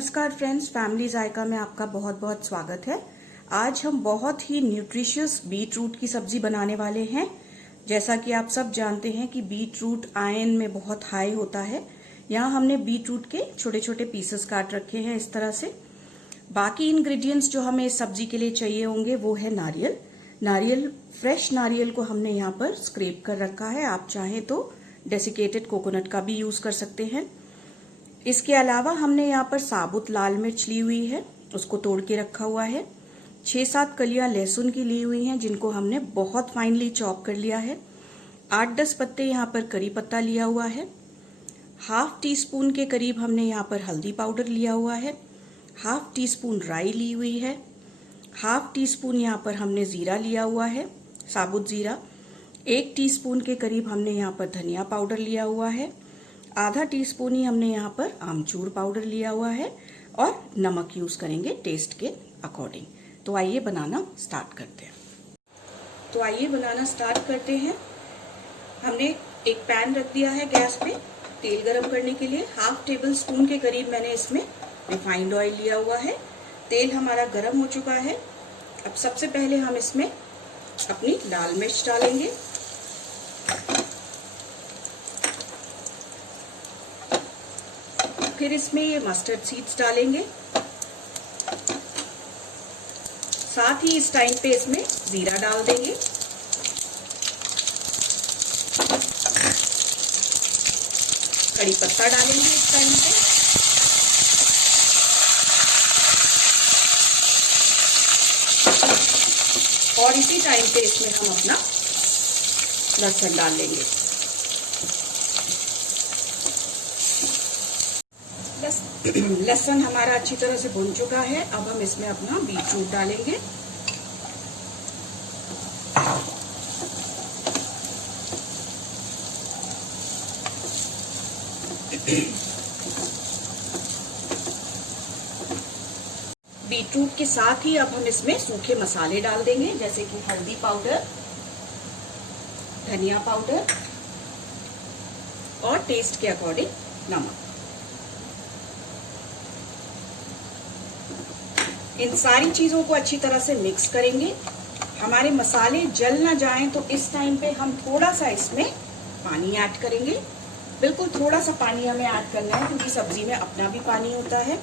नमस्कार friends, family जायका में आपका बहुत बहुत स्वागत है। आज हम बहुत ही न्यूट्रिशियस बीट रूट की सब्जी बनाने वाले हैं। जैसा कि आप सब जानते हैं कि बीट रूट आयरन में बहुत हाई होता है। यहाँ हमने बीट रूट के छोटे छोटे पीसेस काट रखे हैं इस तरह से। बाकी इंग्रेडिएंट्स जो हमें इस सब्जी के लिए चाहिए होंगे वो है नारियल। फ्रेश नारियल को हमने यहाँ पर स्क्रैप कर रखा है। आप चाहें तो डेसिकेटेड कोकोनट का भी यूज कर सकते हैं। इसके अलावा हमने यहाँ पर साबुत लाल मिर्च ली हुई है, उसको तोड़ के रखा हुआ है। 6-7 कलियां लहसुन की ली हुई हैं, जिनको हमने बहुत फाइनली चॉप कर लिया है। 8-10 पत्ते यहाँ पर करी पत्ता लिया हुआ है। हाफ टी स्पून के करीब हमने यहाँ पर हल्दी पाउडर लिया हुआ है। हाफ टी स्पून राई ली हुई है। हाफ टी स्पून यहाँ पर हमने जीरा लिया हुआ है, साबुत जीरा। 1 टीस्पून के करीब हमने यहाँ पर धनिया पाउडर लिया हुआ है। आधा टीस्पून ही हमने यहाँ पर आमचूर पाउडर लिया हुआ है और नमक यूज करेंगे टेस्ट के अकॉर्डिंग। तो आइए बनाना स्टार्ट करते हैं। हमने एक पैन रख दिया है गैस पे तेल गरम करने के लिए। हाफ टेबल स्पून के करीब मैंने इसमें रिफाइंड ऑयल लिया हुआ है। तेल हमारा गरम हो चुका है। अब सबसे पहले हम इसमें अपनी लाल मिर्च डालेंगे। फिर इसमें ये मस्टर्ड सीड्स डालेंगे। साथ ही इस टाइम पे इसमें जीरा डाल देंगे। कड़ी पत्ता डालेंगे इस टाइम पे। और इसी टाइम पे इसमें हम अपना लहसुन डाल लेंगे। लहसुन हमारा अच्छी तरह से भुन चुका है। अब हम इसमें अपना बीटरूट डालेंगे। बीटरूट के साथ ही अब हम इसमें सूखे मसाले डाल देंगे, जैसे कि हल्दी पाउडर, धनिया पाउडर और टेस्ट के अकॉर्डिंग नमक। इन सारी चीजों को अच्छी तरह से मिक्स करेंगे। हमारे मसाले जल ना जाएं तो इस टाइम पे हम थोड़ा सा इसमें पानी ऐड करेंगे। बिल्कुल थोड़ा सा पानी हमें ऐड करना है, क्योंकि सब्जी में अपना भी पानी होता है।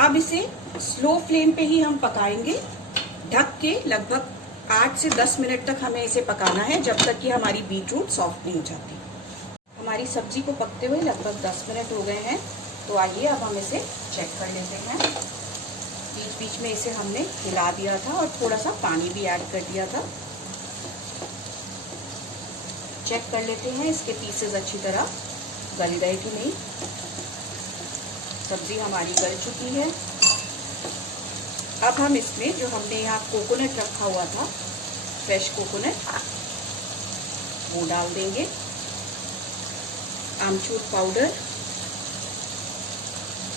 अब इसे स्लो फ्लेम पे ही हम पकाएंगे, ढक के। लगभग 8 से 10 मिनट तक हमें इसे पकाना है, जब तक कि हमारी बीटरूट सॉफ्ट नहीं हो जाती। हमारी सब्जी को पकते हुए लगभग 10 मिनट हो गए हैं। तो आइए अब हम इसे चेक कर लेते हैं। बीच बीच में इसे हमने हिला दिया था और थोड़ा सा पानी भी ऐड कर दिया था। चेक कर लेते हैं इसके पीसेस अच्छी तरह गल गए कि नहीं। सब्जी हमारी गल चुकी है। अब हम इसमें जो हमने यहाँ कोकोनट रखा हुआ था, फ्रेश कोकोनट, वो डाल देंगे। आमचूर पाउडर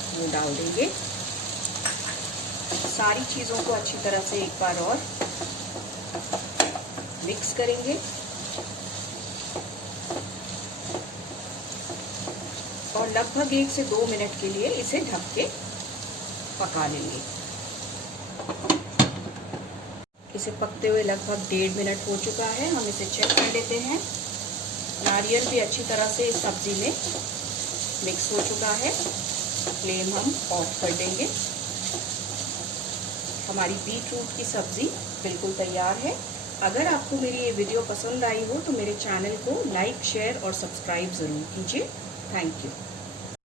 वो डाल देंगे। सारी चीजों को अच्छी तरह से एक बार और मिक्स करेंगे और लगभग 1 से 2 मिनट के लिए इसे ढक के पका लेंगे। इसे पकते हुए लगभग 1.5 मिनट हो चुका है। हम इसे चेक कर लेते हैं। नारियल भी अच्छी तरह से इस सब्जी में मिक्स हो चुका है। फ्लेम हम ऑफ कर देंगे। हमारी बीट रूट की सब्जी बिल्कुल तैयार है। अगर आपको मेरी ये वीडियो पसंद आई हो तो मेरे चैनल को लाइक, शेयर और सब्सक्राइब ज़रूर कीजिए। Thank you.